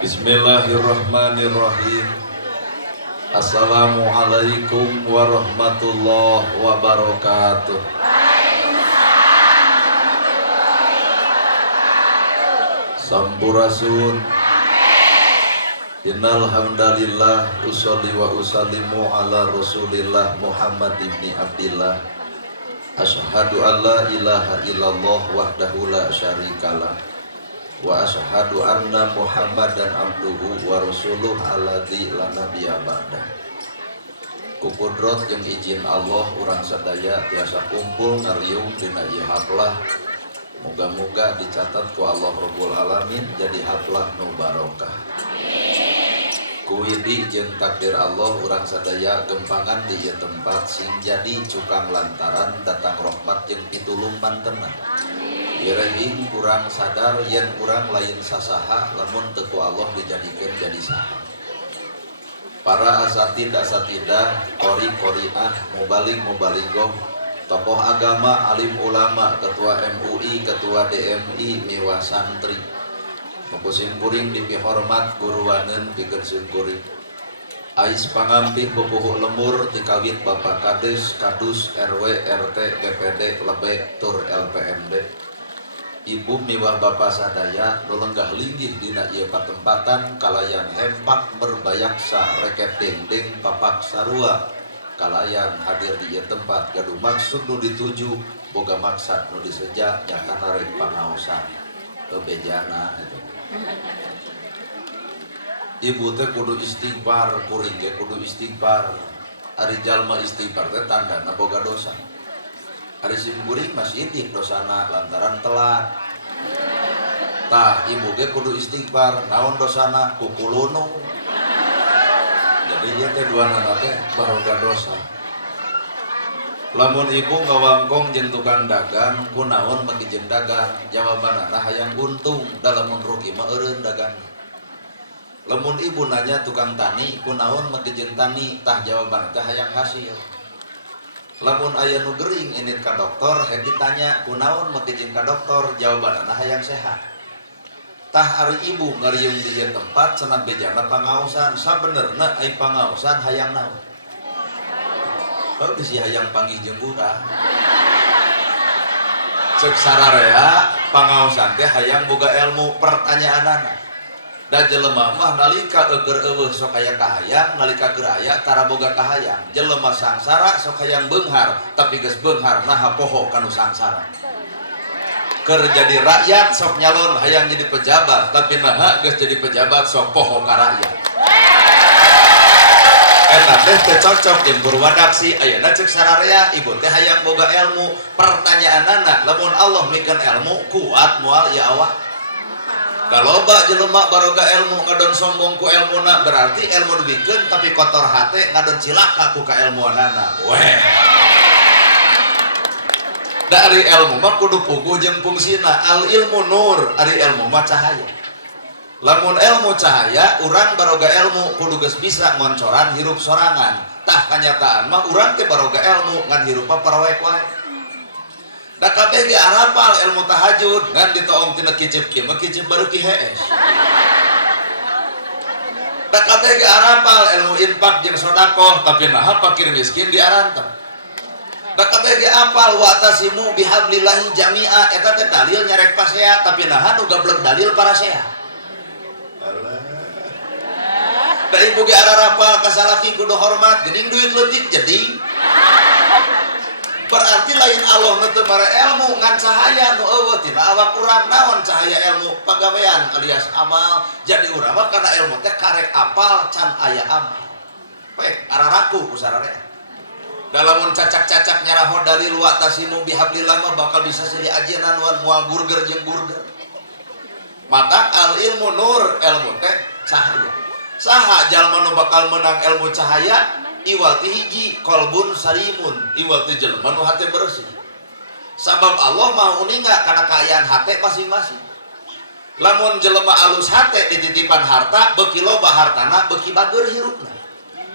Bismillahirrahmanirrahim. Assalamualaikum warahmatullahi wabarakatuh. Sampurasun. Innal hamdalillah usolli wa usallimu ala Rasulillah Muhammad ibni Abdillah. Asyhadu an la ilaha illallah wahdahu la syarikalah. Wa asyhadu anna Muhammadan abduhu wa rasuluh alladzi la nabiyya ba'dah. Kukudrot jeung izin Allah urang sadaya tiasa kumpul ngariung dina ieu haflah. Moga-moga dicatat ku Allah Rabbul Alamin jadi haflah nu barokah. Kuwidi jeung takdir Allah urang sadaya gempangan di ieu tempat sing jadi cukang lantaran datang rahmat jeung pitulung mantenna. Ireng kurang sadar yen kurang lain sasaha lamun teu ku Allah dijadikeun jadi saha. Para asatidah, qori-qoriah, mubalig-mubaligoh, tokoh agama, alim ulama, ketua MUI, ketua DMI, miwah santri. Mukusim kuring dipihormat guruwaneun pikeun kuring. Ais pangampih pupuh lemur tikawit Bapak Kades, Kadus, RW, RT, BPD, Lebek, Tur, LPMD. Ibu miwah Bapak sadaya nu lenggah linggih dina ieu patempatan kalayan hempak berbayaksa reket dendeng papak sarua kalayan hadir di ieu tempat gaduh maksud nu dituju boga maksud nu diseja nyakana rek pangaosan bejana itu. Ibu teh kudu istighfar, kuring ge kudu istighfar. Ari jalma istighfar teh tandana boga dosa. Ari simkuring masih indik dosana lantaran telat. Tah ibu ge kudu istighfar, naon dosana kukulunu. Jadi ieu teh duanana teh baroga dosa. Lamun ibu ngawangkong jeung tukang dagang, kunaon make jeung dagang? Jawabanana hayang untung, da lamun rugi mah eureun dagang. Lamun ibu nanya tukang tani, kunaon make jeung tani? Tah jawabanna teh hayang hasil. Lamun aya nu gering init ka dokter, hen ditanya kunaon make jeung ka dokter, jawabanna hayang sehat. Tah ari ibu ngariung di ieu tempat cenah bejana pangaosan, sabenerna ai pangaosan hayang naon? Geus hayang panggih jeung urang. Ceuk sararea pangaosan teh hayang boga ilmu. Pertanyaanana, da jelema mah nalika eueur eueuh sok aya kahayang, nalika keur aya tara boga kahayang. Jelema sangsara sok hayang beunghar, tapi geus beunghar naha poho kanu sangsara. Keur jadi rakyat sok nyalon hayang jadi pejabat, tapi naha geus jadi pejabat sok poho ka rakyat. Eta teh teu cocok jeung purwadaksi. Ayeuna ceuk sararea ibu teh hayang boga ilmu. Pertanyaanana, lamun Allah mikeun ilmu kuat moal ieu awak? Kaloba jelema baroga ilmu ngadon sombong ku ilmuna, berarti ilmu dibikeun tapi kotor hate ngadon cilaka ku kailmuanana. Weh. Da ari ilmu mah kudu puguh jeung fungsina. Al ilmu nur, ari ilmu mah cahaya. Lamun ilmu cahaya, urang baroga ilmu kudu geus bisa ngoncoran hirup sorangan. Tah kanyataan mah urang teh baroga ilmu ngan hirupa parawaek wae. Da kabeh ge arapal ilmu tahajud ngan ditoong tina kicip kieu mah kicip baru ki hees. Da kabeh ge arapal ilmu infak jeung sedekah tapi naha fakir miskin diarantem. Da kabeh ge apal wa tasimu bihablillahi jami'a eta teh dalil nyarek pasea tapi naha nu gablek dalil para sea. Da ibu ge arapal ka salaki kudu hormat geuning duit leutik jadi. Berarti lain Allah nu teu mare ilmu ngan cahaya nu eueuh tina awak urang. Naon cahaya ilmu? Pagawean alias amal. Jadi urang mah kana ilmu teh karek apal can aya amal. Baik araraku ku sararea. Dalam cacak-cacak nyaraho dalil wa tasimu bihablillah mah bakal bisa jadi ajenan wan moal burger jeung burger. Mata al ilmu nur, ilmu teh cahaya. Saha jalma nu bakal menang ilmu cahaya? Iwal ti hiji qalbun salimun, iwal ti jelema nu hate bersih. Sabab Allah mau uninga kana kaayaan hate masing-masing. Lamun jelema alus hate dititipan harta, beuki loba hartana, beuki bageur hirupna.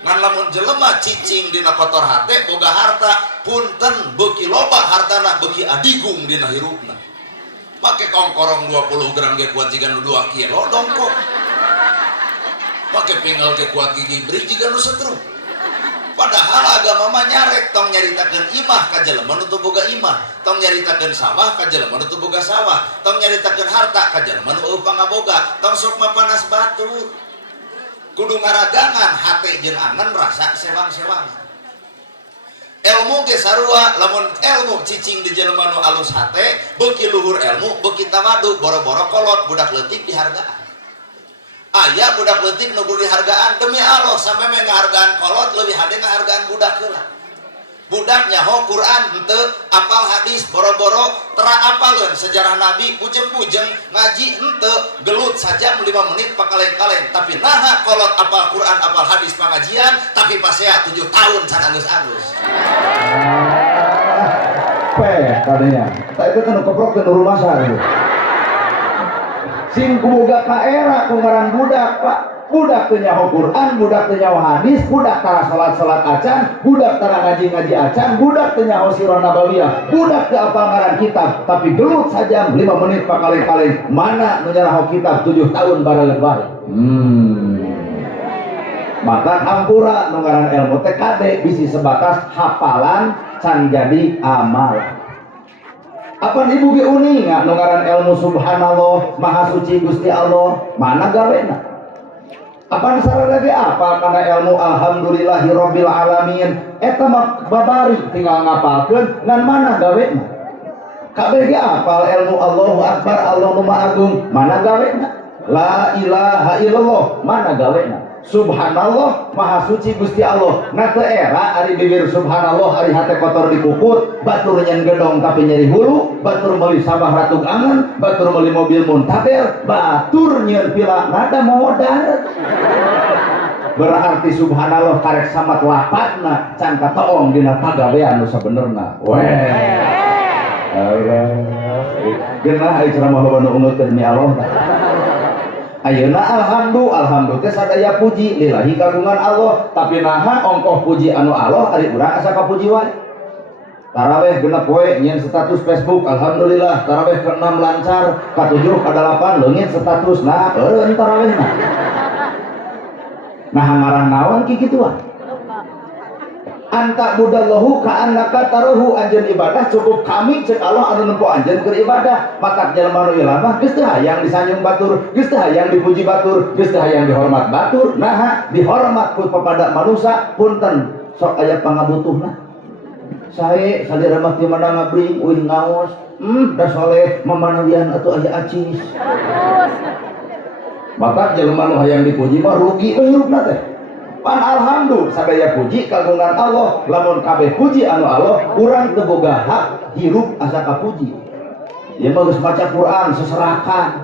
Ngan lamun jelema cicing dina kotor hate boga harta, punten beuki loba hartana, beuki adigung dina hirupna. Make kongkorong 20 gram ge kuat jiga nu 2 kilo dongkok. Make pinggal ge kuat gigi beri jiga nu setru. Padahal agama mah nyarek tong nyaritakeun imah ka jelema nu teu boga imah, tong nyaritakeun sawah ka jelema nu teu boga sawah, tong nyaritakeun harta ka jelema nu eueuh pangaboga, tong sok mah panas batur. Kudu ngaragangan hate jeung angen rasa sewang-sewangan. Ilmu ge sarua, lamun ilmu cicing di jelema nu alus hate, beuki luhur ilmu, beuki tamadu, boro-boro kolot budak leutik dihargaan. Aya budak leutik nu kudu dihargaan demi Allah, sampai menghargaan kolot leuwih hade ngahargaan budak heula. Budak nyaho Quran henteu, apal hadis boro-boro tera apaleun sejarah Nabi pujeng-pujeng, ngaji henteu, gelut saja 5 menit pakaleng-kaleng, tapi naha kolot apal Quran apal hadis pengajian, tapi pasea 7 tahun can angus-angus. Kadenya. Tak itu kan keprok ke rumah saya. Sing kuboga ka era kungaran budak, Pak. Budak teu nyaho Quran, budak teu nyaho hadis, budak tara salat-salat acan, budak tara ngaji-ngaji acan, budak teu nyaho sirah nabawiyah, budak teu apal ngaran kitab, tapi gelut saja 5 menit pakaleng-kaleng. Mana nu nyaraho kitab 7 tahun bareun bae. Mata hampura nu ngaran ilmu teh kade bisi sebatas hafalan can jadi amal. Apa ibu ge uning nu ngaran ilmu subhanallah, maha suci Gusti Allah, mana gawena? Apa sarana ge apa kana ilmu alhamdulillahirabbil alamin eta mah babari tinggal ngapalkeun ngan mana gawena? Kabeh ge apal ilmu Allahu akbar, Allahu maha agung, mana gawena? La ilaha illallah, mana gawena? Subhanallah, maha suci Gusti Allah. Nah teu era ari bibir subhanallah, ari hate kotor dikukut, batur nyen gedong tapi nyeri hulu, batur meuli sabah ratug angen, batur meuli mobil muntaber, batur nyen pila nada modar. Berarti subhanallah karek samat lapatna can katoong dina pagawean nu sabenerna. Weh. Allah. Geunah aya ceramah loba nu ungeutkeun mi Allah. Ayeuna alhamdulillah teh sadaya puji lillahi kagungan Allah, tapi naha ongkoh puji anu Allah ari urang asa kapuji wae. Taraweh genep poe nyen status Facebook alhamdulillah, taraweh ke-6 lancar, ka-7 ka-8 leungit status, nah eureun tarawehna. Nah ngaran naon kikituan? Anta budallahu ka annaka taruhu, anjeun ibadah cukup kami cek Allah anu nempo anjeun keur ibadah. Mata jalma nu ieu mah geus teu hayang disanjung batur, geus teu hayang dipuji batur, geus teu hayang dihormat batur. Nah dihormat ku pepada manusia punten sok aya pangabutuhna. Sae salira mah teu mana ngabring uin ngaos, da soleh mamanawian atuh aya acis. Maka jalma nu hayang dipuji mah rugi hirupna teh. Pan alhamdulillah sadaya puji kagungan Allah, lamun kabeh puji anu Allah urang teu boga hak hirup asa kapuji. Ieu mah geus maca Quran seserakan.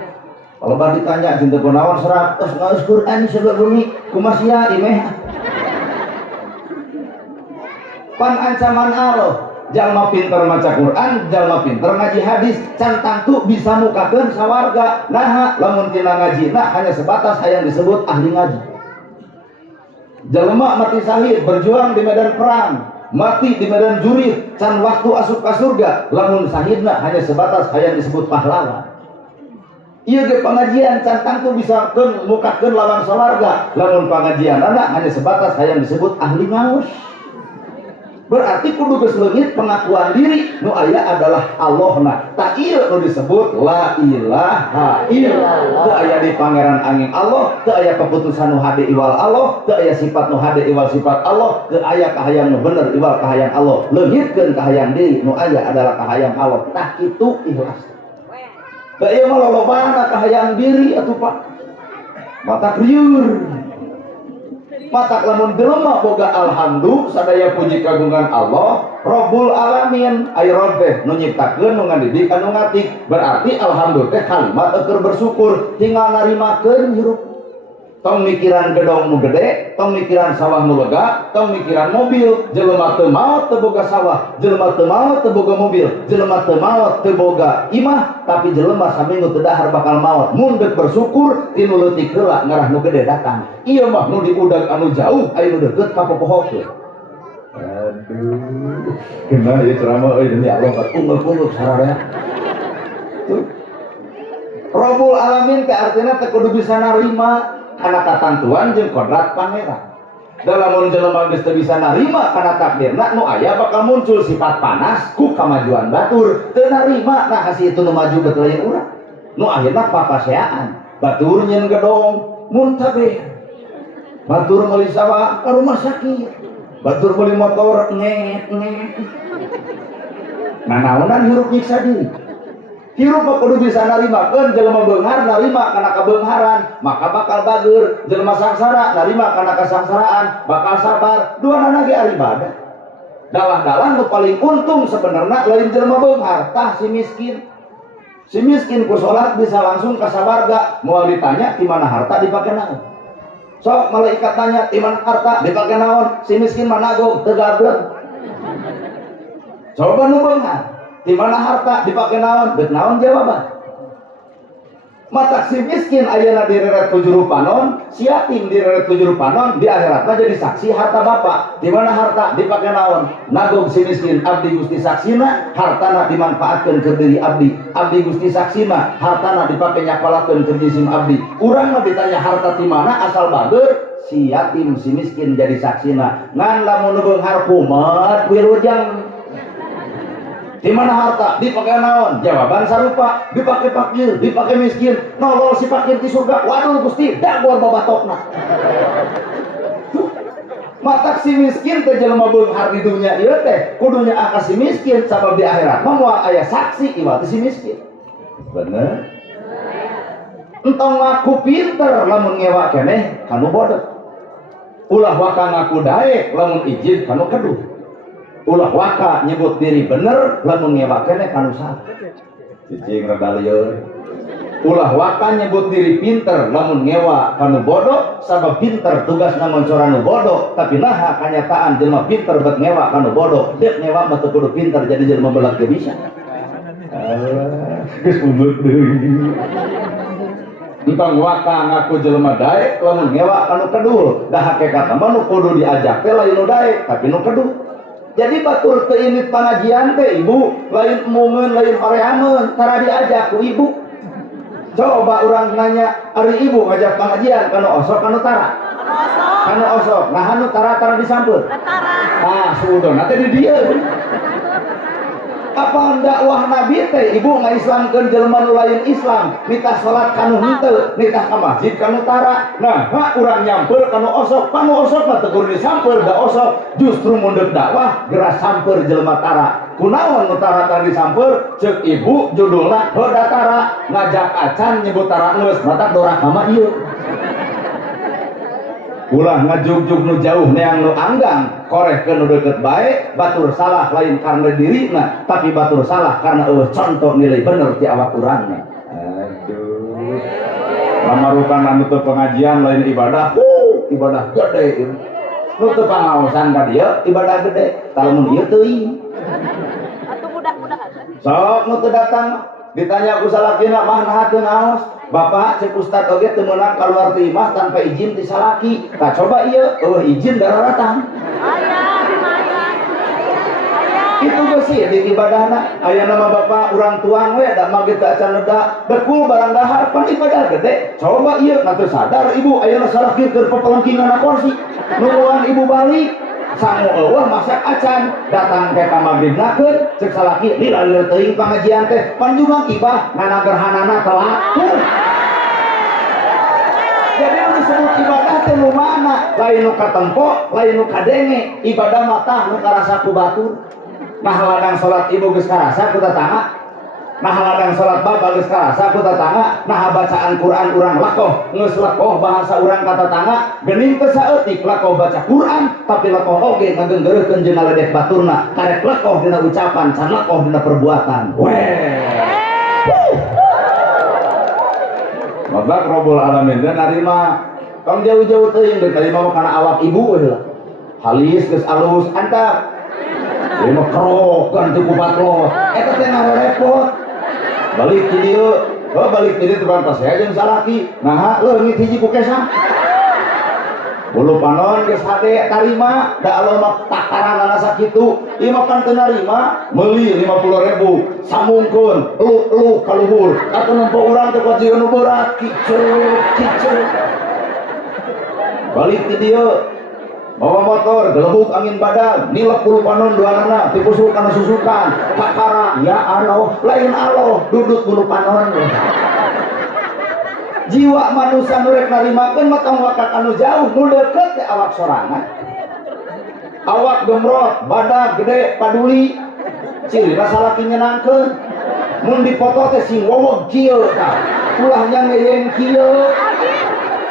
Kalau bari ditanya cinta kunaon serak tos ngaos Quran sebelumi kumaha sia imeh. Pan ancaman Allah, jalma pinter maca Quran, jalma pinter ngaji hadis, can tangtu bisa mukakeun sawarga. Nah lamun tina ngajina hanya sebatas hayang disebut ahli ngaji. Jalma mati syahid berjuang di medan perang, mati di medan jurid, can waktu asup ka surga, lamun syahidna hanya sebatas hayang disebut pahlawan. Ieu ge pengajian can tangtu bisa keun mukakeun lawan sawarga, lamun pengajianna hanya sebatas hayang disebut ahli ngaos. Berarti kudu geus leungit pengakuan diri nu aya adalah Allahna. Tak ieu nu disebut la ilaha illallah. Teu aya di pangeran angin Allah, teu aya keputusan nu hade iwal Allah, teu aya sifat nu hade iwal sifat Allah, teu aya kahayang nu bener iwal kahayang Allah. Leungitkeun kahayang diri nu aya adalah kahayang Allah. Tah kitu ikhlas. Teu ieu mah lolobana kahayang diri atuh Pak. Mata krieur. Matak lamun jelema boga alhamdulillah sadaya puji kagungan Allah Rabbul Alamin ay Rabb teh nu nyiptakeun nu ngadidik anu ngatik berarti alhamdulillah teh kalimat keur bersyukur tinggal narimakeun hirup tong mikiran gedong nu gede tong mikiran sawah nu lega tong mikiran mobil jelema teu maot teu boga sawah jelema teu maot teu boga mobil jelema teu maot teu boga imah tapi jelema saminggu teu dahar bakal maot mun deuk bersyukur tinu leutik heula ngarah nu gede datang ieu mah nu di udag anu jauh aya nu deukeut ka popohokeun. Aduh gimana ya ceramah euy demi Allah kat unggal-unggal sararea tuh Rabbul Alamin ke artinya teu kudu bisa narima karena ketentuan jeung kodrat pangeran. Dalam jelema geus teu bisa narima kana takdirna nu aya bakal muncul sifat panas ku kamajuan batur teu narima nah hasi itu nu maju betul lain urang nu akhirna papaseaan batur nyeun gedong muntabe batur meuli sawah ka rumah sakit batur meuli motor nget nah naonan hirup nyiksa diri hirup kudu bisa narimakeun jelema beunghar narima kana kabeungharan maka bakal bager jelema sangsara narima kana kasangsaraan bakal sabar duana ge ari ibadah dalah-dalah nu paling untung sebenarnya lain jelema beunghar tah si miskin ku salat bisa langsung ka sawarga moal ditanya di mana harta dipake naon sok malaikat tanya di mana harta dipake naon si miskin mah nagog teu gableng coba nu beunghar di mana harta dipake naon deuk naon jawaban mata si miskin ayeuna direret tujuh rupanon si yatim direret tujuh rupanon di akhiratna jadi saksi harta bapak di mana harta dipake naon nagog si miskin abdi gusti saksina hartana dimanfaatkeun keur diri abdi abdi gusti saksina hartana dipake nyapalakeun keur jisim abdi urang mah ditanya harta di mana asal bager si yatim si miskin jadi saksina ngan lamun beunghar kumat wilujang di mana harta dipake naon jawaban sarupa dipake fakir dipake miskin nolol si fakir di surga waduh Gusti dagor babatokna matak si miskin teh jelema beunghar di dunia ieu teh kudunya angka si miskin sabab di akhirat mah moal aya saksi iwat si miskin bener entong ngaku pinter lamun ngewa keneh kanu bodoh ulah waka ngaku daek lamun ijin kanu keduh ulah waka nyebut diri bener lamun ngewa keneh kanu salah cicing rada lieur ulah waka nyebut diri pinter lamun ngewa kanu bodoh sabab pinter tugasna mencora nu bodoh tapi naha kanyataan jelema pinter bet ngewa kanu bodoh deuk ngewa mah teu kudu pinter jadi jelema beulak teu bisa geus umur deui entong waka ngaku jelema daek lamun ngewa kanu kedul dah hakikat mah nu kudu diajak teh lain nu daek tapi nu kedul jadi batur teu init pengajian teh ibu lain mungeun lain horeameun tara diajak ku ibu coba urang nanya ari ibu ngajak pengajian kanu osok kanu tara kanu osok nah anu tara disampeun nah suudona teh di dieu apa dakwah nabi teh ibu ngaislamkeun jelema nu lain Islam nitah salat kanu henteu nitah ka masjid kanu tara nah urang nyampeur kanu osok mah teu kudu disampeur da osok justru mun deuk dakwah geura samper jelema tara kunaon nu tara disampeur ceuk ibu judulna heuda tara ngajak acan nyebut tara geus matak doraka mah ieu ulah ngajugjug nu jauh neang nu anggang korehkeun nu deukeut bae batur salah lain karena dirina tapi batur salah karena eueuh contoh nilai bener ti awak urangna aduh lamarukan anu teu pengajian lain ibadah ibadah gede nu teu pangaosan ka dieu ibadah gede talamun ieu teuing atuh mudah-mudahan sok nu teu datang ditanya ku salakina mah naha teu ngaos bapak cek ustad oge teu meunang kaluar ti imah tanpa izin ti salaki tah coba ieu eueuh izin dararatan itu geus sih di ibadahna aya nama bapak urang tuang we da mah kita acan leda bekul barang dahar pan ibadah gede coba ieu na teu sadar ibu aya salaki keur papalengkingan kursi nungguan ibu balik sangu eueuh masak acan datang ke ka maghribna keun cek salaki lila teuing pangajian teh pan juga kibah ngana gerhanana telat jadi anu disebut ibadah teh nu mana lain nu katempo lain nu kadenge ibadah mah tah nu karasa ku batur nah ladang salat ibu geus karasa ku tatangga nah ladang salat bab geus karasa ku tatangga, nah bacaan Quran urang lakoh geus lakoh bahasa urang ka tatangga, geuning teu saeutik lakoh baca Quran tapi lakoh oge ngageunggeureukkeun jeung ngaledek baturna, karek lakoh dina ucapan, can lakoh dina perbuatan. Maka Rabbul Alamin dan narima kang jauh-jauh teuing deuk narima mah kana awak ibu we lah. Halis geus alus antap. Ieu mah kerokan teu kupat lo. Eta teh repot. Balik ti dieu, balik ti dieu tepan pas saya jeung salaki. Nah, leungit hiji ku kesah. Bulu panon geus hade tarima, da Allah mah takaranana sakitu. Ieu mah kan teu narima, meuli 50.000, samungkeun, eluk-eluk ka luhur. Atuh nempo urang teh kajieun nu berat, kiceu. Balik ti dieu, bawa motor, gelebuk angin badan, nilep bulu panon duanana, tipusuk kana susukan, kakara, ya Allah, lain Allah, duduk bulu panon. Jiwa manusia nu rek narimakeun mah tong wakat anu jauh, nu deukeut teh awak sorangan. Awak gemrot, badag gede, paduli. Cirina salaki nyenangkeun. Mun dipoto teh sing wowog kieu tah. Ulahnya ngeyeng kieu.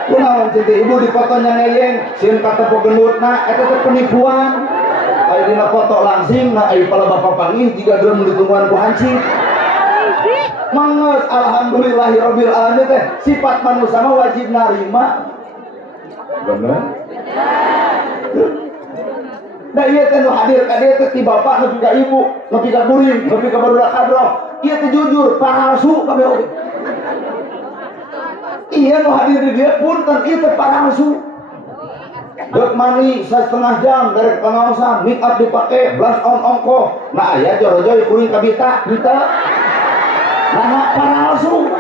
Kunaon teh ibu dipoto nya ngeyeng, sieun katepo gendutna eta teh penipuan. Aya dina foto langsing na aya pala bapak pangih jiga geus ditungguan ku hancing. Manges alhamdulillahirabbil alamin teh sifat manusia mah wajib narima. Bener? Da ieu teh nu hadir ka dieu teh ti bapak nepi ka ibu, nepi ka kuring, nepi ka barudak hadroh. Ieu teh jujur, palsu kabeh oge. Iya nu hadir di dieu punten ieu teh palsu. Dek mani 1,5 jam dari pengawasan, make up dipake, blush on ongkoh. Nah aya joro-joro kuring ka bita. Nah palsu.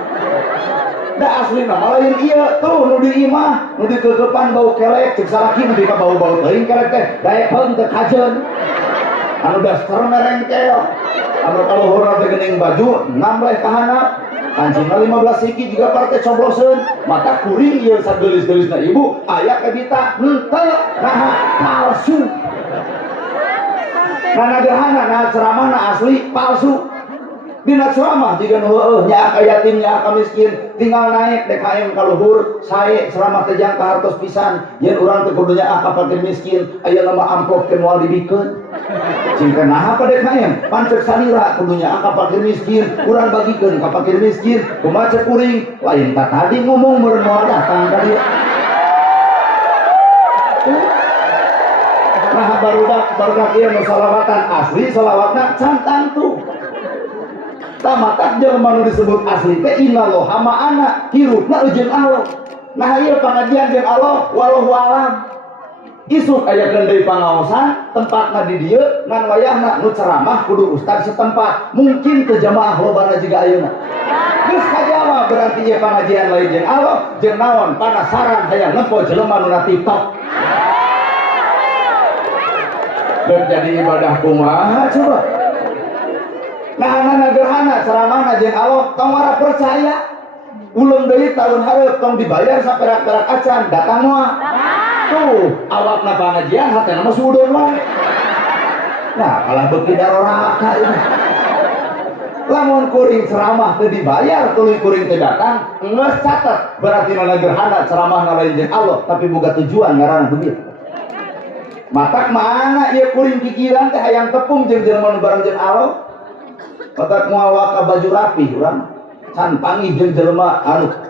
Da asli mah lain ieu tuh nu di imah, nu di keukepan bau kelek, cek salaki nu di bau-bau teuing kelek teh, daekeun teu kajeun. Anu daster merengkel. Anu kaluhurna teh geuning baju, 6 leh ka handap. Kancingna 15 siki juga partai cobloseun. Mata kuring ieu sagelis-gelisna ibu, aya ka bita henteu. Nah palsu. Kana gerhana, nah ceramahna asli palsu. Dina ceramah jika nu heueuh nya ka yatim nya ka miskin tinggal naik DKM ka luhur sae ceramah teh jang ka hartos pisan yen urang teh kudu nyaah ka fakir miskin aya nama amplop teh moal dibikeun cing naha ka DKM pancek salira kudu nyaah ka fakir miskin urang bagikeun ka fakir miskin kumaha cek kuring lain ta tadi ngomong meureun moal datang ka dieu nah barudak ieu nu salawatan asli salawatna cantang tuh tamatak jelema nu disebut asli teh innallaha ma'ana hirupna jeung Allah. Nah ieu pangajian jeung Allah wallahu alam. Isuk aya deui pangaosan tempatna di dieu ngan wayahna nu ceramah kudu ustaz setempat. Mungkin teu jamaah lobana jiga ayeuna. Geus kajawa berarti ieu pangajian lain jeung Allah jeung naon panasaran hayang nempo jelema nu na TikTok. Dek jadi ibadah kumaha coba? Nah anak gerhana ceramahna jeung Allah tong wara percaya ulung deui tahun hareup tong dibayar saperak-perak acan datang moal tuh awakna pangajian hatena mah sudon wae nah kalah beuki daroraka ini lamun kuring ceramah teu dibayar tuluy kuring teu datang geus catet berarti na gerhana ceramahna lain jeung Allah tapi boga tujuan ngaranna begitu matak mana ieu kuring pikiran teh hayang tepung jeung jelema nu bareng jeung Allah patak moal waka baju rapi urang can panggih jeung jelema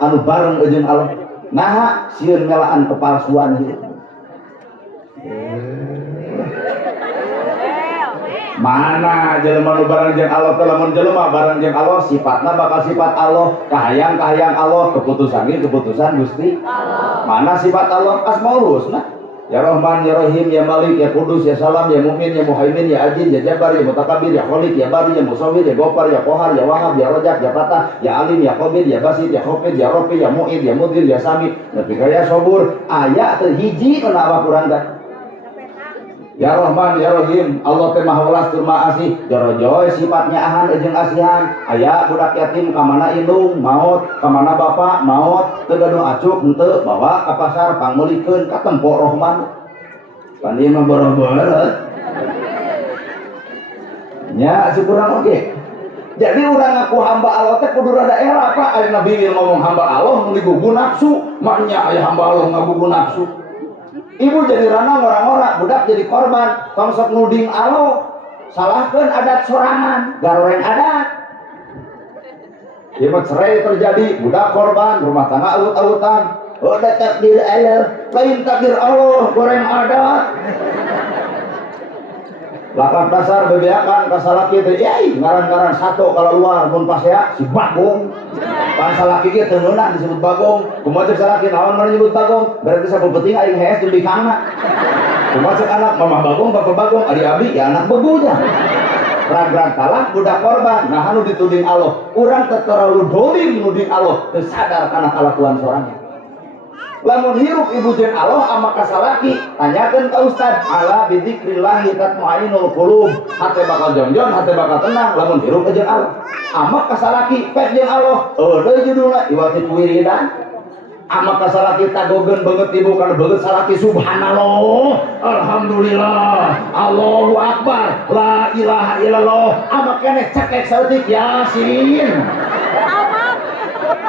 anu bareng jeung Allah naha sieun ngelaan kepalsuan ieu mana jelema nu bareng jeung Allah teh lamun jelema bareng jeung Allah sifatna bakal sifat Allah kahayang Allah keputusan ieu keputusan Gusti Allah mana sifat Allah asmaul husna ya Rahman, ya Rahim, ya Malik, ya Kudus, ya Salam, ya Mu'min, ya Muhaimin, ya Aziz, ya Jabbar, ya Mutakabir, ya Khaliq, ya Bari, ya Musawwir, ya Ghaffar, ya Qahar, ya Wahhab, ya Rajab, ya Fatah, ya Alim, ya Khabir, ya Basir, ya Khafid, ya Rafi, ya Mu'id, ya Mudhir, ya Sami, nepi ka ya Sabur. Aya teu hiji kana awak urang teh. Ya Rahman, ya Rahim, Allah teh Maha Welas tur Maha Asih. Jorojoy sifatnya ahan jeung asihan. Aya budak yatim ka mana indung maot, ka mana bapak maot, teu gaduh acuk henteu bawa ka pasar pangmeulikeun ka tempo Rahman. Pan ieu mah boro-boro. Nya asup urang oge. Jadi udah ngaku hamba Allah teh kudu rada era Pak. Ari Nabi ngomong hamba Allah nu digugu nafsu, maknya aya hamba Allah ngagugu nafsu. Ibu jadi ranang orang-orang, budak jadi korban. Tong sok nuding Allah, salahkeun adat sorangan, garoreng adat. Ieu cerai terjadi, budak korban, rumah tangga aut-autan. Udah takdir Allah, lain takdir Allah, goreng adat. Lakak dasar bebeakan kasalaki teh yai ngaran-ngaran satu kalau luar pun pas ya si bagong pan salaki ge teu meunang disebut bagong kumaha cek salaki naon mah disebut bagong berarti sabu penting aing hees jeung bikangna kumaha cek anak mama bagong bapak bagong adik abdi ya anak beguja rag-rag kalah budak korban nah anu dituding Allah urang teu terlalu dolim nuding Allah teu sadar kana kalakuan sorangan. Lamun hirup ibu jeung Allah ama kasalaki tanyakeun ka ustad ala bidzikrillah tatmainnul qulub hate bakal jonjon hate bakal tenang lamun hirup jeung Allah ama kasalaki pet jeung Allah deui judulna iwati wiridan ama kasalaki tagogeun banget ibu kana beungeut salaki subhanallah alhamdulillah Allahu akbar la ilaha illallah ama keneh cekek saeutik yasin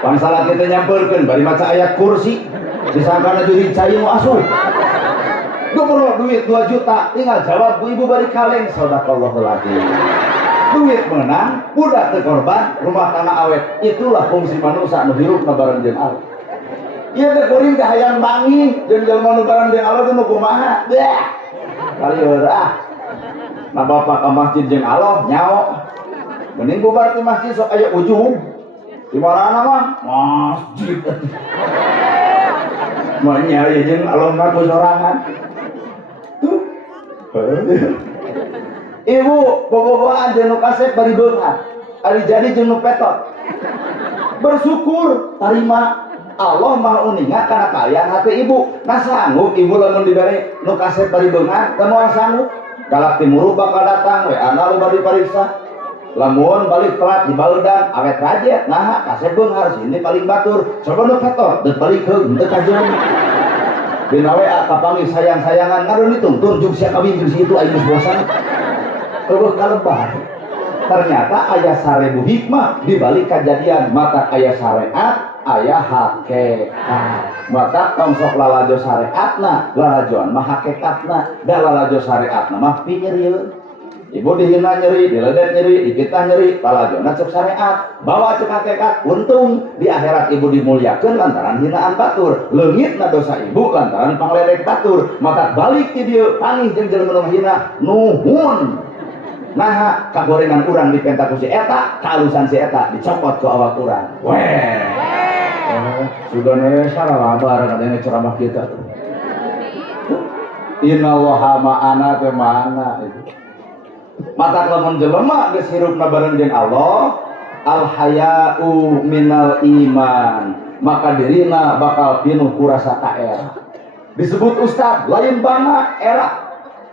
pan salaki teh nyampeurkeun bari maca ayat kursi disangkana juri cai mau asuh gue perlu duit 2 juta tinggal jawab bu ibu bari kaleng sadaqallahul adzim duit menang budak teu korban rumah tangga awet itulah fungsi manusia nu hirup na bareng jeung Allah ieu teh kuring teh hayang bangi jeung jelema nu bareng jeung Allah teh nu kumaha deh kali heurah na bapak ka masjid jeung Allah nyao mending bubar ti masjid sok aya ujung di mana mah masjid maknya ya jeung Allah ngaku sorangan tuh ibu bobogohan jeung nu kasep bari beunghar ari jadi jeung nu petot bersyukur tarima Allah maha uninga kana kalian hati ibu nah sanggup ibu lamun dibere nu kasep bari beunghar teu moal sanggup galak timuru bakal datang we ana lu bari pariksa lamun balik telat di baeudan awet rajet nah kasep beunghar sini paling batur coba nu petot deuk balikeun teu kajeun dina WA kapanggih sayang-sayangan ngaruh dituntun jeung sia kawin jeung si itu aing geus bosan eueuh kalebar ternyata aya 1000 hikmah di balik kejadian mata aya syariat aya hakikat mata tong sok lalajo syariatna lalajoan mah hakikatna da lalajo syariatna mah pinyeurieun ibu dihina nyeri, diledet nyeri, dipitnah nyeri, palajona cek syariat, bawa cek hakikat, untung di akhirat ibu dimuliakan lantaran hinaan batur, leungit na dosa ibu lantaran pangledek batur, maka balik ti dieu pangih jeung jelema nu hina nuhun. Nah, kagorengan urang dipenta ku si eta, kalusan si eta dicopot ku awak urang. Weh. Sudah sarala bareng adanya ceramah kita. Innallaha ma'ana teh mana itu. Mata lamun jelema geus hirupna bareng jeung Allah al haya'u minal iman maka dirina bakal pinuh ku rasa kaera disebut ustad lain bangga era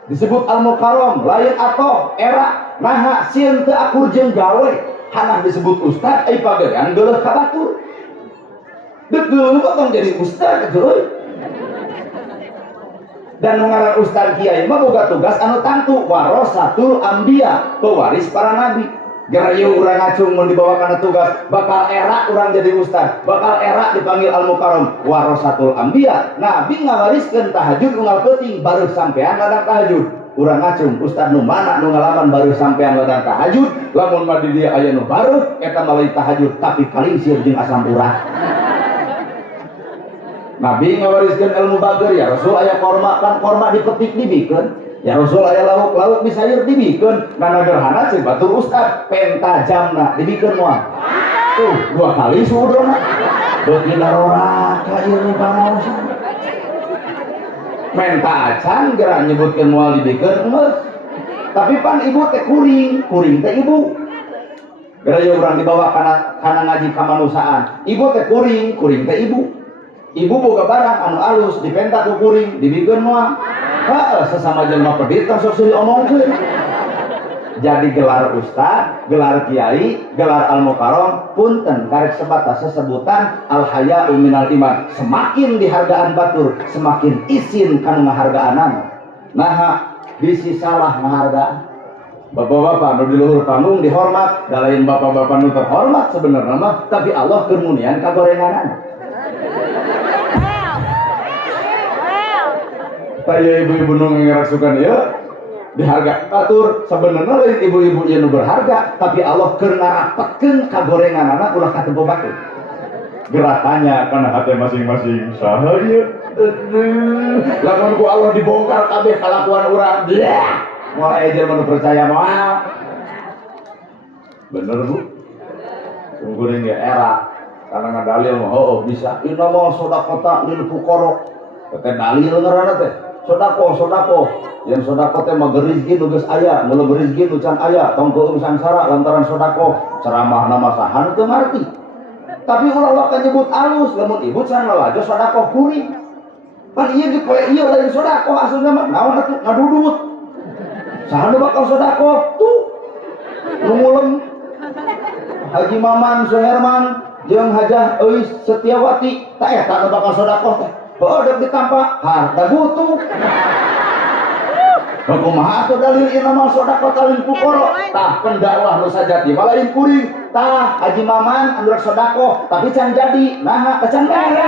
disebut al mukarram lain atoh era naha sieun teu akur jeung gawe hanah disebut ustad ai pagegan geuleuh ka batur deuk geuleuh potong jadi ustad euy dan mengarang ustaz kiai mah boga tugas anu tangtu warasatul anbiya pewaris para nabi gerayu urang ngacung mun dibawa kana tugas bakal era urang jadi ustaz bakal era dipanggil al mukarram warasatul anbiya nabi ngawariskeun tahajud unggal peuting baru sampean ladang tahajud urang ngacung ustaz nu mana nu ngalaman baru sampean ladang tahajud lamun mah di dieu aya nu baru eta malai tahajud tapi kalingsir jeung asam urat Nabi ngawariskeun ilmu bager ya Rasul aya korma kan korma dipetik dibikeun ya Rasul aya lauk disayur dibikeun nana gerhana cek batur ustad pentajamna dibikeun moal tuh 2 kali suudona beuki daroraka ieu panaosan menta acan geura nyebutkeun moal dibikeun eus tapi pan ibu teh kuring teh ibu geura urang dibawa kana ngaji kamanusiaan ibu teh kuring teh ibu ibu boga barang anu alus dipenta ku kuring dibikeun moal heuh sesama jelema pedit sok seueur omongkeun jadi gelar ustad gelar kiai gelar al mukarram punten karek sebatas sesebutan al haya'u minal iman semakin dihargaan batur semakin isin kanu ngahargaanana nah bisi salah ngahargaan bapak-bapak nu di luhur panggung dihormat, da lain bapak-bapak nu terhormat sebenarnya mah, tapi Allah kemunian kagorenganan. Taya ibu-ibu nu ngerasukan ieu diharga atur sebenarnya lain ibu-ibu ieu nu berharga, tapi Allah keur ngarapetkeun kagorenganana ulah katempo batur. Gerakannya karena hati masing-masing saha ieu. Lamun ku Allah dibongkar kabeh kalakuan urang. Moal ejer mun percaya moal. Bener Bu? Tungguin ya era karena ngadalil mah heuh bisa. Inna ma sodaqata lil fuqara. Teh dalil ngaranna teh. Sodako. Yang sodako teh mah rezeki nu geus aya, nu rezeki nu can aya, tong keueum sangsara lantaran sodako. Ceramah nama sahan teu ngarti. Tapi ulah wae nyebut alus, lamun ibu can lalajo sodako kuring. Pan ieu ge poe ieu lain sodako aslinya mah naon atuh ngadudut. Saha nu bakal sodako? Tuh. Nu ngulem Haji Maman Suherman jeung Hajah Euis Setiawati tah eta nu bakal sodako teh. Heuh deuk ditampa harta butuh. Kumaha atuh dalil ieu mah sodako talin fuqara? Tah pendakwah nu sajati mah lain kuring. Tah Haji Maman anu rek sodako tapi can jadi. Nah, kecan bae.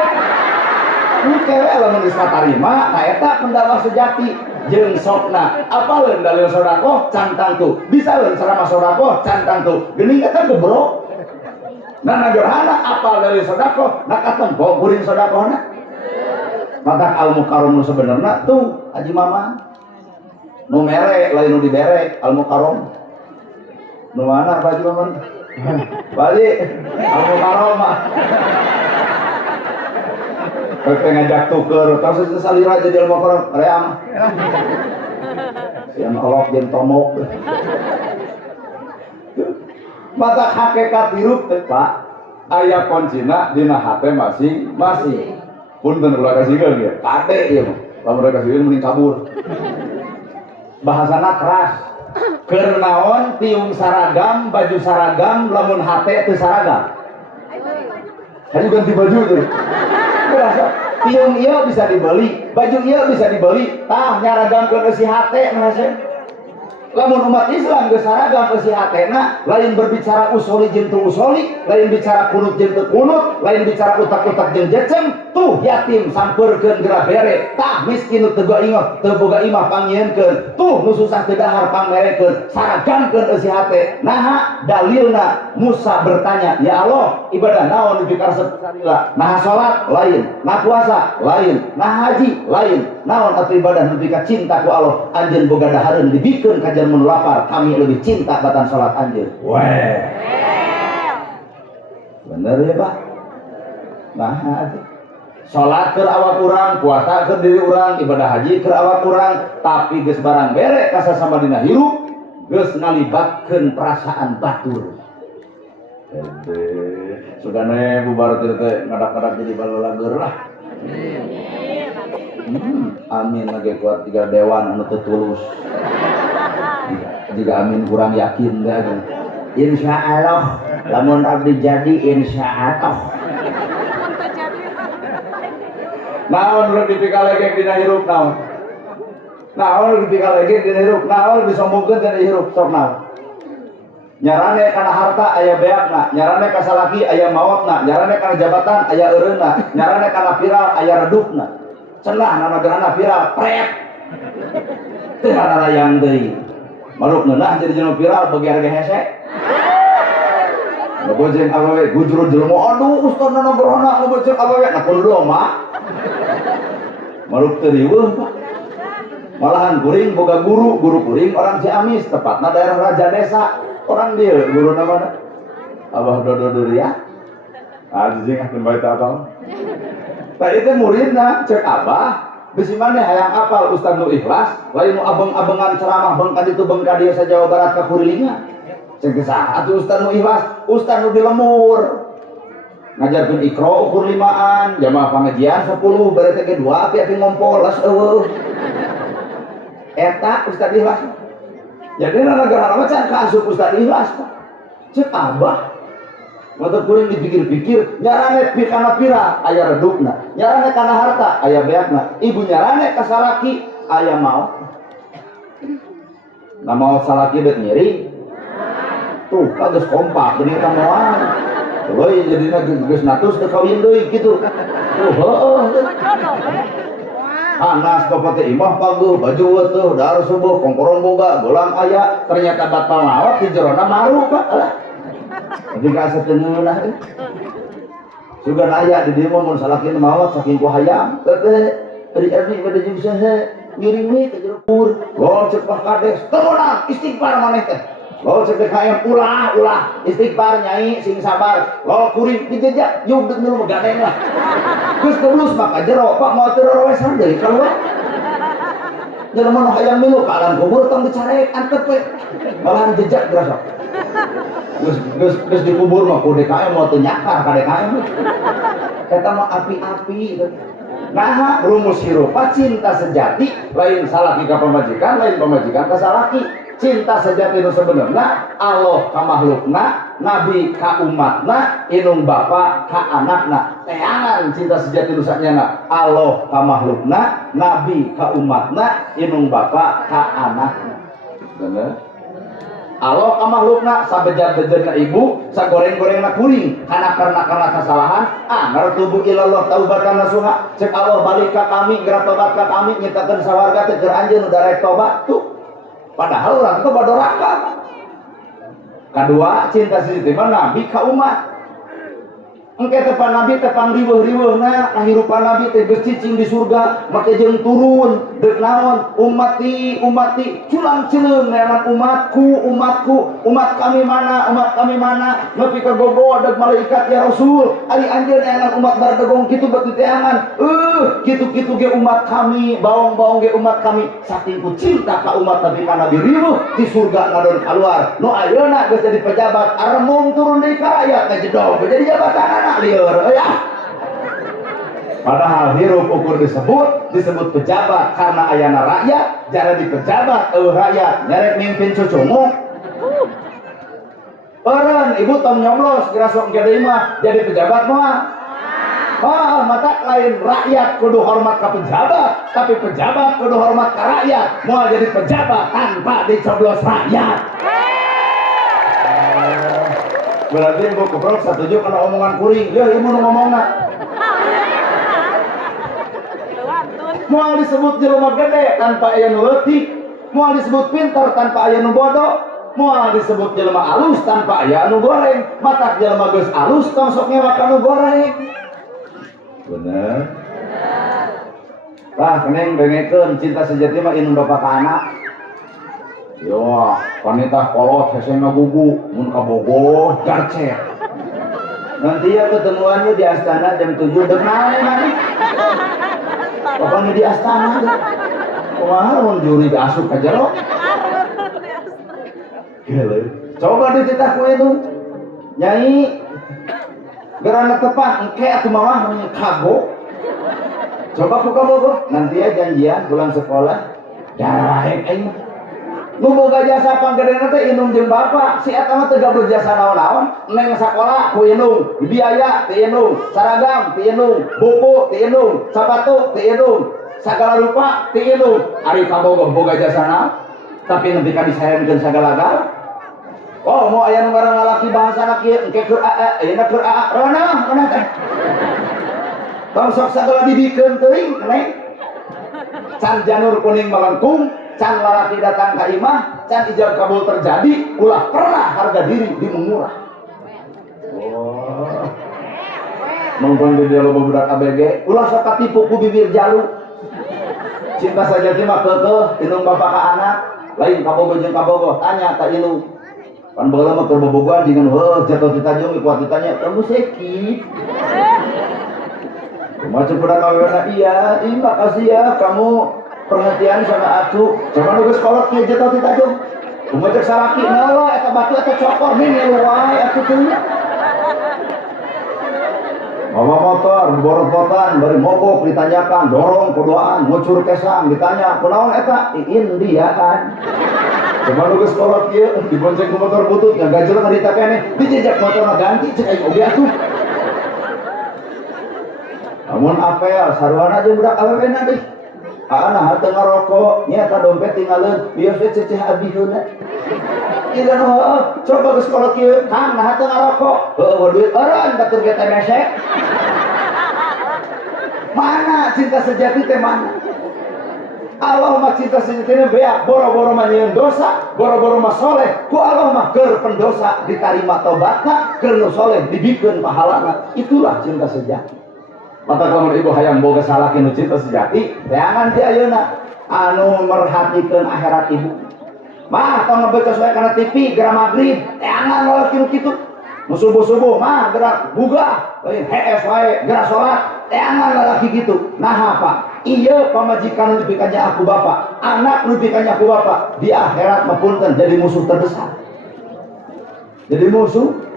Kewe lamun geus katarima, nah eta pendakwah sejati jeung sokna. Apaleun dalil sodako can tangtu. Bisaeun ceramah sodako can tangtu. Geuning eta gebrok. Nah nagorhana apal dalil sodako, nak katempo kuring sodakona. Maka al-mukarram nu sebenarnya tuh Haji Maman. Nu mere lain nu dibere al-mukarram. Nu mana Haji Maman? Balik al-mukarram mah. Kau ngajak tuker, terus itu salira jadi al-mukarram, ream. Yang olok jeung tomok. Mata hakikat hirup teh Pak, aya kuncina dina hate masing-masing. Punten kula kasihkeun ge, kade ieu mah. Lamun kasihkeun mending kabur. Bahasana keras. Keur naon tiung saragam, baju saragam, lamun hate teu saragam. Hayu ganti baju tuh. Berasa tiung ieu bisa dibeli, baju ieu bisa dibeli, tah nyaragamkeun si hate mah. Lamun umat Islam geus saragam si hatena, lain berbicara usoli jeung teu usoli, lain bicara kunut jeung teu kunut, lain bicara utak-utak jeung jeceng, tuh yatim sampeurkeun geura bere, tah miskin teu boga imah pangieunkeun, tuh nu susah teu dahar pangmerekeun, saragamkeun si hate. Naha dalilna? Musa bertanya, "Ya Allah, ibadah naon nuju karesep sarila?" Nah salat lain, nah puasa lain, nah haji lain. Naon atuh ibadah nuju ka cinta ku Allah? Anjeun boga dahareun dibikeun ka mun lapar, kami lebih cinta batan salat anjeun. Weh. Bener ya Pak? Nah, salat keur awak urang, puasa keur diri urang, ibadah haji keur awak urang, tapi geus barang bere ka sasama dina hirup, geus ngalibatkeun perasaan batur. Sugane bubar teh ngadak-ngadak jadi balolageur lah. Amin lagi kuat tiga dewan anu teu tulus. Jika amin kurang yakin dah. Insya Allah, lamun abdi jadi insya Allah. Naon lu dipikalekeun dina hirup naon? Naon dipikalekeun dina hirup? Naon disombongkeun dina hirup sok naon? Nyarane kana harta aya beakna, nyarane ka salaki aya maotna, nyarane kana jabatan aya eureunna, nyarane kana viral aya redupna. Cenah nana viral pret. Teu layang deui. Maruk neunah jadi jeneng viral bagi harga hese. Ngabojeng awewe gujur jelema, aduh ustaz nana berhana ngabojeng awewe nah kudu mak. Maruk teu riweuh Pak. Malahan kuring boga guru kuring orang Ciamis, tepatna daerah Raja Desa. Orang dia guru namana Abah Dodo Duria. Anjing akeun bae teh Abah. Tah itu muridna cek Abah bisi maneh hayang apal Ustaz nu ikhlas, lain nu abeng-abengan ceramah beung ka ditu beung ka dieu sa Jawa Barat ka kurilingan. Cek saha atuh Ustaz nu ikhlas, Ustaz nu di lemur. Ngajarkeun Iqra ukur 5an, jamaah pengajian 10, bere teh 2 api ngompoles eueuh. Eta Ustaz ikhlas. Jadi negara mah can kaasup Ustaz ikhlas Pak. Cek Abah. Mata kuring dipikir-pikir, nyarane kana pira aya redupna, nyarane kana harta aya beakna, ibu nyarane ka salaki aya maot. Nama salaki dek nyeri tuh kagak kompak gini kamuan tuh jadi geus natus teu kawin deui kitu tuh heueuh panas kapate imah paguh baju tuh dar subuh kongkorong boga golang aya ternyata batal lawat di jerona maru Pak alah tapi ka sateungeunah sugan aya di dieu mun salaki maot saking ku hayam teh abdi bade jeung saha ngiringi ke jero kur gol cek Pak Kades temunang istighfar maneh teh lo cek hayam ulah istighfar nyai sing sabar lo kuring dijejak yuk dulu megadeng lah geus keulus maka jero Pak mau teu rowesan deui keluar jelema nu hayang milu ka alam kubur tong dicarek antep we malahan jejak berasa geus dikubur mah ku DKM mau teu nyakar ka DKM eta mah api-api gitu. Nah, rumus hirupa cinta sejati lain salaki ka pamajikan lain pamajikan ka salaki cinta sejati nu sebenarnya Allah ka makhlukna nabi ka umatna inung bapa ka anakna teangan cinta sejati nu sanyana Allah ka makhlukna nabi ka umatna inung bapa ka anakna bener Allah ka makhlukna sabejat-bejatna ibu sagoreng-gorengna kuring karena kesalahan ngartubu ilallah taubatan nasuha cek Allah balik ka kami gerak tobat ka kami nyitakeun sawarga teh keur anjeun udah rek tobat tuh padahal urang teh badoraka kedua cinta sejati mah nabi ka umat engke tepan nabi tepan riweuh-riweuhna kahirupan nabi teh geus cicing di surga make jeung turun deuk naon ummati culang ceuleung neangan umatku umat kami mana nepi ka gogo deuk malaikat ya rasul ari anjeun neangan umat bardegong kitu beuti teangan kitu-kitu ge umat kami baong-baong ge umat kami saking ku cinta ka umat nabi ka nabi riweuh di surga ngadon kaluar nu ayeuna geus jadi pejabat aremung turun deui ka rakyat ngajedog jadi jabatan liur ya. Padahal hirup ukur disebut pejabat karena ayana rakyat jadi pejabat rakyat nyarek mimpin cucumu orang ibu tong nyoblos gerasok gede mah jadi pejabat mah mata lain rakyat kudu hormat ke pejabat tapi pejabat kudu hormat ke rakyat mau jadi pejabat tanpa dicoblos rakyat berarti gue keprok setuju karena omongan kuring ya ibu ngomongna mau disebut jelema gede tanpa aya nu leutik mau disebut pintar tanpa aya nu bodoh mau disebut jelema alus tanpa aya nu goreng matak jelema geus alus tong sok ngewa ka nu goreng bener lah keneng bengekeun cinta sejati mah inung bapa ka anak yo, wanita kolot hesema gugu, mun kabogoh, garcet. Nanti ya ketemuannya di Astana jam 7 dek naon mani. Pokoknya di Astana. Kumaha mun juri asup ka jero? Gile. Coba dititah ku itu. Nyai gerana tepat engke atuh mawah kago. Coba ku kabogoh, nanti ya janjian pulang sekolah. Daek aing nu boga jasa panggedena teh inung jeung bapa si eta mah teu gabruk jasa naon-naon neng sakola ku inung biaya teu inung saragam teu inung buku teu inung sepatu teu inung sagala rupa teu inung ari kabogoh boga jasa naon tapi nepi ka disayankeun sagala-gala oh mau aya nu ngaran lalaki bahasana kieu engke keur ayeuna keur rona teh tong sok sagala didikeun teuing neng can janur kuning melengkung can lalaki datang ke imah, can ijab kabul terjadi, ulah pernah harga diri dimengurah. Oh, nongkrong di dia loba budak ABG, ulah sok katipu ku bibir jalu. Cinta sejati mah keukeuh, inung bapa ka anak, lain kabogoh jeung kabogoh, tanya ka inung. Pan baheula mah keur bobogohan jeung jatuh di tajung kuat ditanya, kamu sakit? Macam budak awena iya, makasih ya kamu perhatian sama aku cuman lu sekolot nya jatuh di tajung umajak salaki nala eta batu eta cokor nih ngeluai aku tuh bawa motor borot-borotan bari mogok ditanyakan dorong kuduaan ngucur kesang ditanya kunaon eta iin dia kan cuman lu sekolot kieu dibonceng ku motor butut ngagajul ngarita keneh dijejak motor ganti cek aing oge atuh namun apel sarwana jeung budak awewena deui Nah teu ngarokok nya ta dompet tinggalin bieu teh ceceh abi heula. Ieu coba geus kolot kieu Kang nah teu ngarokok. Heueuh duit eureun batur ge teh mesek. Mana cinta sejati teh mana? Allah mah cinta sejati teh beak boro-boro mah nyieun dosa, boro-boro mah soleh. Ku Allah mah keur pendosa ditarima tobatna, keur nu soleh dibikeun pahalana. Itulah cinta sejati. Mata lamun ibu hayang boga salaki nu cinta sejati, teangan ti ayeuna anu merhatikeun akhirat ibu. Mah tong ngebeca wae kana TV geura magrib, teangan lalaki nu kitu. Nu subuh-subuh mah geura bugah, lain hees wae geura salat, teangan lalaki kitu. Nah apa? Iya pamajikan nu dipikannya aku bapak, anak nu dipikannya aku bapak, di akhirat mah punten jadi musuh terbesar. Jadi musuh.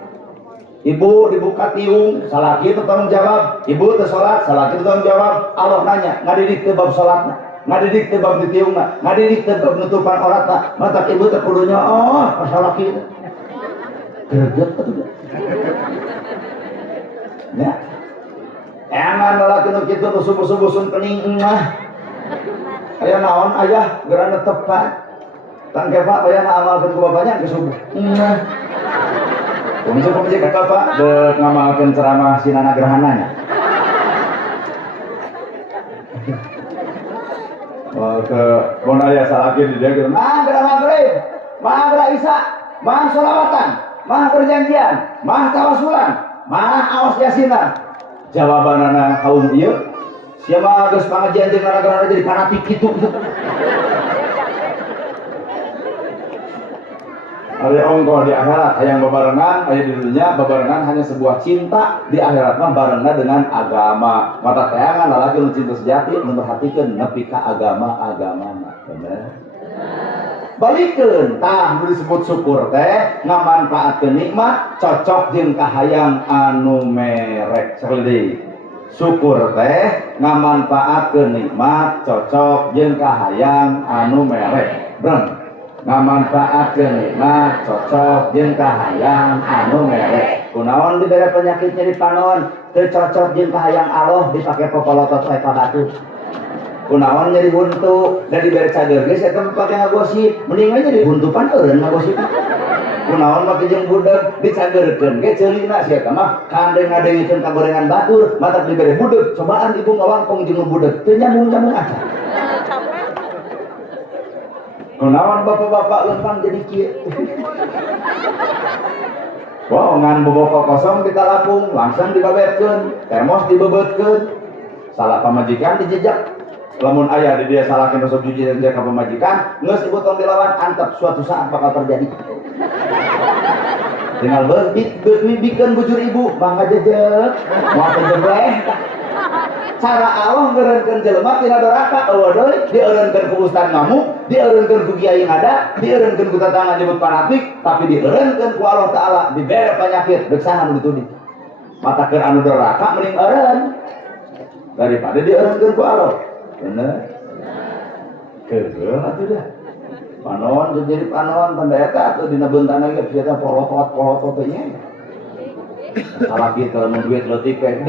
Ibu dibuka tiung, salaki itu tanggung jawab. Ibu teu salat, salaki itu tanggung jawab. Allah nanya, ngadidik teu bab salatna, ngadidik teu bab ditiungna, ngadidik teu bab nutupan auratna. Mata ibu teh kudunya salaki itu. Greget atuh. Ya. Eman lalaki nu kitu nu subuh-subuh sun kening mah. Aya naon ayah geura netepan. Tang Pak aya amalkeun ku bapaknya ke subuh. Pemijik kata Pak, dek ngamalkan ceramah Sinana Gerhananya. Ke mun aya salaki di dia gitu. Mah geura magrib, mah geura isya, mah sholawatan, mah perjanjian, mah tawasulan, mah awas yasinan. Jawabanana kaum ieu, siapa geus pangajian jeung gara-gara jadi fanatik kitu. Ada ongkol di akhirat yang bebarengan, ada di dunia bebarengan hanya sebuah cinta, di akhirat mah barengna dengan agama. Mata teangan lalaki nu cinta sejati nu perhatikeun nepi ka agama-agamana. Bener. Balikeun tah nu disebut syukur teh ngamanfaatkeun nikmat cocok jeung kahayang anu merek. Sakali syukur teh ngamanfaatkeun nikmat cocok jeung kahayang anu merek. Breng. Ngamanfaatkeun nikmat cocok jeung kahayang anu merek. Kunaon dibere penyakitnya di panon teu cocok jeung kahayang Allah dipake popolotot wae ka batu. Kunaon nyeri huntu da dibere cager geus eta pake ngagosip mending aja di huntupan eureun ngagosip. Kunaon make jeung budeg dicagerkeun ge ceulina sia eta mah kandeng-ngadengikeun kagorengan batur matak dibere budeg cobaan ibu ngawangkong jeung budeg teu nyambung-nyambung aja. Kunaon bapak-bapak lempang jadi kieu. Wah, ngan boboko kosong ditalapung, langsung dibabetkeun, termos dibebeutkeun. Salah pamajikan dijejak. Lamun aya di dia salahkeun resep juji jeung ka pamajikan, geus ibu tong dilawan antep suatu saat bakal terjadi. Tinggal bikeun bujur ibu, mangga jejeg, moal jebleh. Cara Allah ngeureunkeun jelema tina doraka eueuh deui dieureunkeun ku ustad ngamuk, dieureunkeun ku kiai ngada, dieureunkeun ku tetangga nyebut fanatik, tapi dieureunkeun ku Allah taala dibere penyakit deuk saha nu dituduh. Mata keur anu doraka mending eureun daripada dieureunkeun ku Allah. Bener. Keureuh atuh dah. Panon jadi panon tanda eta atuh dina beuntan ge sia polotot teh nya. Salah kita mau duit letik kayak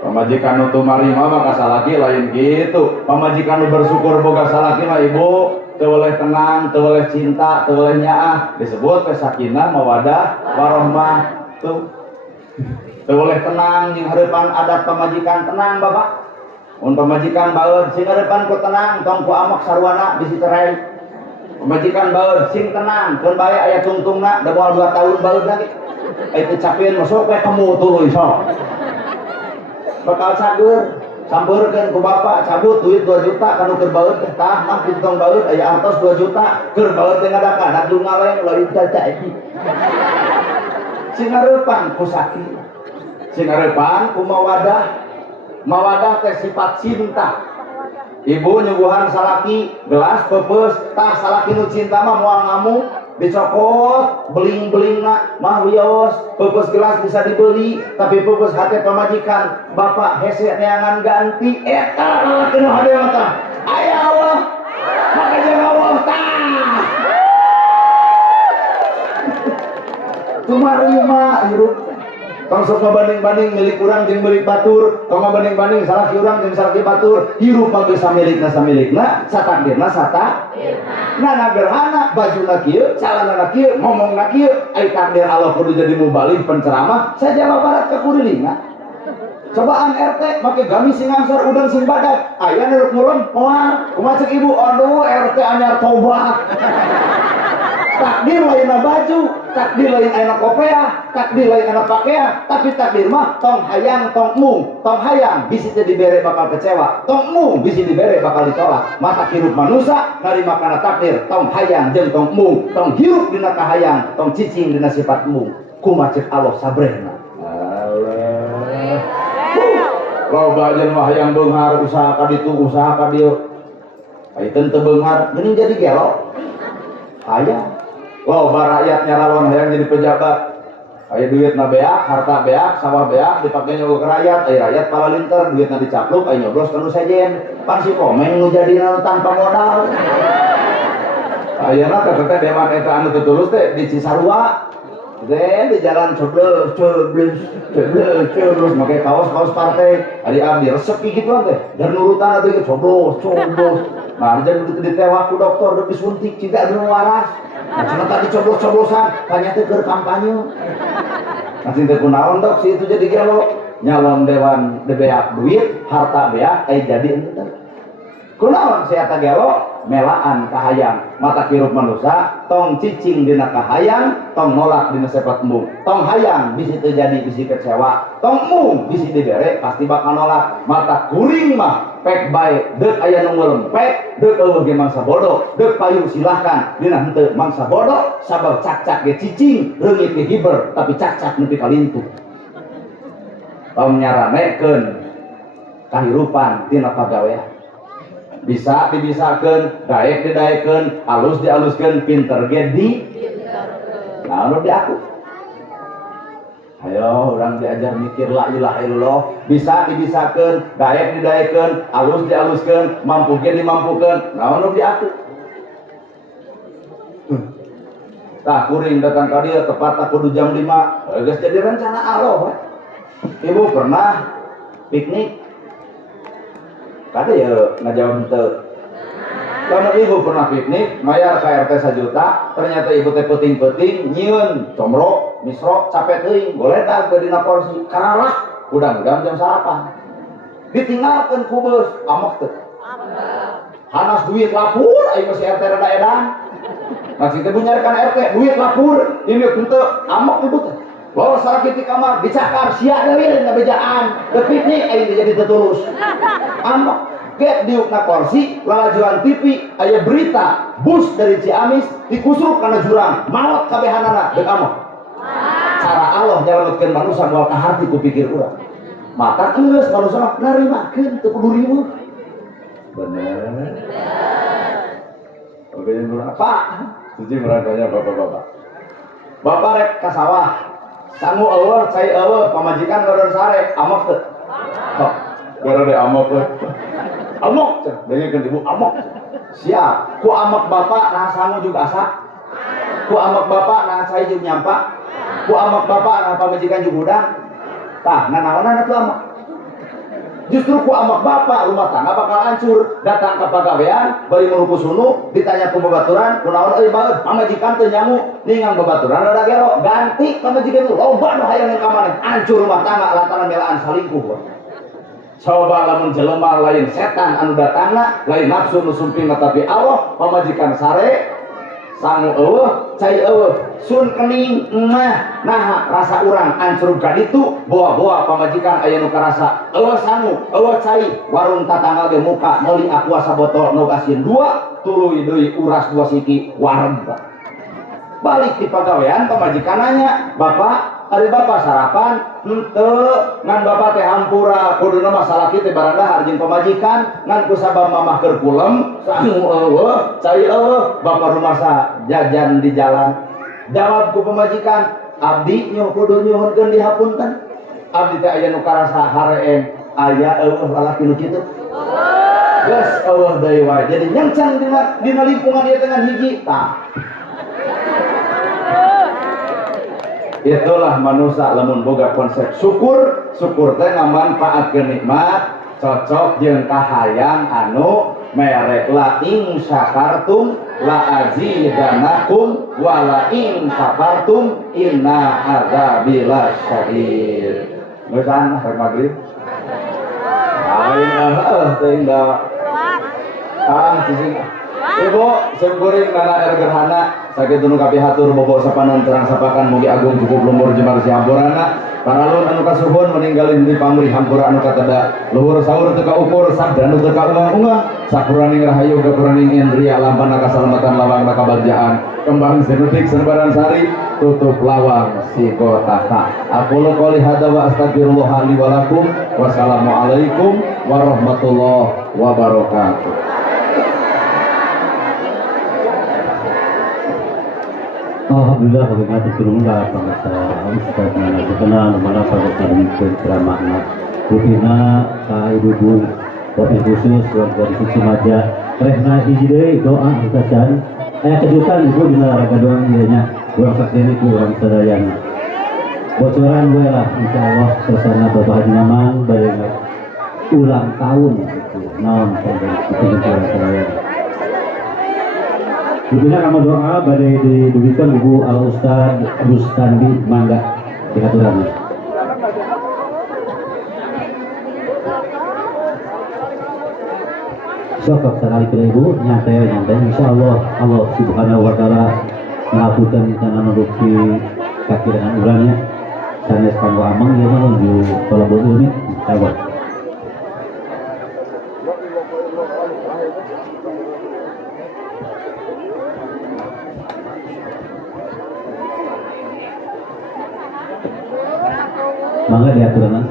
pamajikan nu tumarima mah kasalaki lain gitu. Pamajikan nu bersyukur boga salaki mah ibu teu boleh tenang, teu boleh cinta, teu boleh nyaah disebut teh sakinah mawaddah warahmah tuh. Teu boleh tenang jeung hareupan adat pamajikan tenang bapak. Mun pamajikan baeud sing hareupan ku tenang tong ku amok sarwana bisi cerai. Pemajikan baeud sing tenang, keun bae aya tungtungna, da moal 2 tahun baeud lagi. Teu capieun masuk we kamu tuluy sok. Bakal cager, sambeurkeun ku bapak cabut duit 2 juta kanu keur baeud teh tah mah kitu tong baeud aya artos 2 juta keur baeud teh ngadaka dak ngaleng lain caca iki. Sing hareupan ku sakit. Sing hareupan ku mawadah. Mawadah teh sifat cinta. Ibu nyuguhan salaki gelas pepes tah salaki nu cinta mah moal ngamuk dicokot beling-belingna mah wios pepes gelas bisa dibeli tapi pepes hate pamajikan bapak hese neangan ganti eta kena hade mata aya Allah maka jeung Allah tah kumarima hirup tong sok ngabanding-banding milik urang jeung milik batur, tong ngabanding-banding salaki urang jeung salaki batur, hirup mah geus samilikna, satakdirna nah gerhana bajuna kieu, calanana kieu, ngomongna kieu, ai takdir Allah kudu jadi mubalih penceramah, saya Jawa Barat kekurilingan. Cobaan RT make gamis sing ngangsor udang sing badak, aya nu mulem moal, kumaha cek ibu, aduh RT anyar tobat. Takdir lain baju, takdir lain anak kopiah, takdir lain anak pakaian, tapi takdir mah tong hayang tong mung, tong hayang bisi dibere bakal kecewa, tong mung bisi dibere bakal ditolak. Mata hirup manusia narima kana takdir, tong hayang jeung tong mung, tong hirup dina kahayang, tong cicing dina sifat mung. Kumaha ceuk Allah sabrehna. Allah. Loba jeung mah hayang beunghar usaha ka ditu, usaha ka dieu. Ayeuna teu beunghar, geuning jadi gelo. Hayang loba rakyat nyaralon hayang jadi pejabat, aya duit na beak, harta beak, sawah beak dipake nyogo ke rakyat, aya rakyat pala linter duitna dicapluk, aya nyoblos kanu sejen, pan si komeng nu jadina tanpa modal. Ayeuna teteh dewan eta anu tutulus teh di Cisarua, di jalan coblos make kaos partai, ari abdi resep gituan teh, dan nurutan atuh coblos. Nah, jangan ditewak ku dokter udah disuntik juga belum waras. Nah, cuma tadi coblos-coblosan, tanya teh keur kampanye. Nanti teh kunaon dok si itu jadi gelo, nyalon dewan beak duit, harta beak, jadi ente. Kunaon si eta gelo, melaan kahayang, mata kirup manusia, tong cicing dina kahayang, tong nolak dina sifat mung. Tong hayang bisi teu jadi bisi kecewa, tong mung bisi dibere pasti bakal nolak. Mata kuring mah pek bae, deuk aya nu ngelempek, deuk eueuh ge mangsa bodoh, deuk payung silahkan, dina henteu mangsa bodoh, sabab cak-cak ge cicing, reungit ge hiber, tapi cak-cak nepi ka lintu. Tong nyaranekeun kahirupan tina pagawean. Bisa dibisakeun, daek didaekeun, alus dialuskeun, pinter ge nah anu di aku. Ayo orang diajar mikir la ilaha illallah, bisa dibisakeun, daek didaekeun, alus dialuskeun, mampu ge dimampukeun, nah anu di aku. Tah kuring datang ka dieu tepatna kudu jam 5, geus jadi rencana Allah. Ibu pernah piknik? Kada ya ngajawab henteu. Karena ibu pernah piknik, mayar ka RT 1 juta, ternyata ibu teh peuting-peuting nyieun comro, misro, capek teuing, goledag ke dina porsi, karalah, udang-udang jam sarapan. Ditinggalkeun ku beus, amok teu. Hanas duit lapur, aing masih RT rada edan. Masih teh bunyarekan RT, duit lapur, ini henteu, amok ibu teh. Lolos sakit di kamar, dicakar, sia deui ngabejaan, teu piknik aing jadi tetulus. Amok get diukna kursi, lalajuan TV, aya berita bus dari Ciamis dikusruk karena jurang, maut kabehanana, deuk amok. Cara Allah nyelametkeun manusia moal ka harti ku pikir urang. Maka geus manusia narimakeun teu kudu riweuh. Bener. Oke, Pak. Suci merantanya bapak-bapak. Bapak rek ka sawah. Sangu eueuh, cai eueuh, pamajikan godon sare, amok teu? Kok, gara de amok teh. Amok teh, dengekeun ibu amok. Siap. Ku amok bapak nah sangu juga asa. Ku amok bapak nah cai juga nyampa. Ku amok bapak nah pamajikan juga udang. Tah, nanaonan atuh amok. Justru ku amok bapak rumah tangga bakal hancur. Datang ke pagawean, bari merupu sunu, ditanya ku babaturan, kunaon euy baeud, pamajikan teu nyamu, ningang babaturan rada gelo, ganti pamajikan itu, loba nu hayang ka maneh, hancur rumah tangga lantaran melaan salingkuh. Coba lamun jelema lain setan anu datangna, lain nafsu nu sumpingna tapi Allah, pamajikan sare, sangu eueuh, cai eueuh, sun kening nah rasa urang ancur ka ditu, boa-boa pamajikan aya nu karasa eueuh sangu, eueuh cai, warung tatangga ge muka meuli aqua sabotol nu gasieun 2, tuluy deui uras 2 siki wareg. Balik di pagawean pamajikan nanya, "Bapak, ari bapak sarapan?" "Henteu, ngan bapak teh hampura, kuduna masalah kitu barangdahar jeung pamajikan, ngan ku sabab mamah keur kulem, sangu eueuh, cai eueuh, bapak rumasa jajan di jalan." Jawab ku pamajikan, "Abdi nyoh kudu nyuhunkeun dihapunten. Abdi teh aya nu karasa hareeng, aya eueuh lalaki nu kitu." Geus eueuh deui wae. Jadi nyengcang dina lingkungan ieu teh ngan hiji tah. Itulah manusia lamun boga konsep syukur, syukur teh ngamanfaatkeun nikmat, cocok jeung kahayang anu merek la in syakartum la azidanakum wa la in kafartum inna adzabi lasyadid. Nusan rek magrib. Lain teuing da. Cicing. Ibu, sekuring nana gerhana sakit tunu kapihatur bobo sapanon terang sapakan mugi agung cukup lumur jemar si hamburana paralun anu kasuhun meninggalin di pamrih hampura anu katada luhur sahur teka ukur sabda anu teka ungang-ungang sapuraning rahayu gapuraning indria lampana kasalamatan lawang kabagjaan kembang senutik senebaran sari tutup lawang si kotaka. Aqulu qouli hadza wa astagfirullah li wa lakum wassalamualaikum warahmatullahi wabarakatuh. Alhamdulillah bagaimana terkurunglah bangsa Ustaz Nana Jepana mana pada kami ceramahnya rutina ibu-ibu wabil khusus warga di Cimaja rehna hiji doa bacaan aya kejutan ibu dina raga doa ieu urang sakseni ku urang sadayana bocoran we lah insyaallah kesana babah nyaman bade ulang tahun gitu naon pada kita urang sadayana. Tentunya nama doa badai diberikan Ibu Al Ustaz Bustandi Mangga di haturannya. Sokok sekali ke Ibu nyantai Insya Allah Allah Subhanahu Wa Taala mengapunten tanah rezeki kaki dengan urangnya. Sanes kanggo amang ya menuju tolabul ilmi tawat. Mangga diaturkan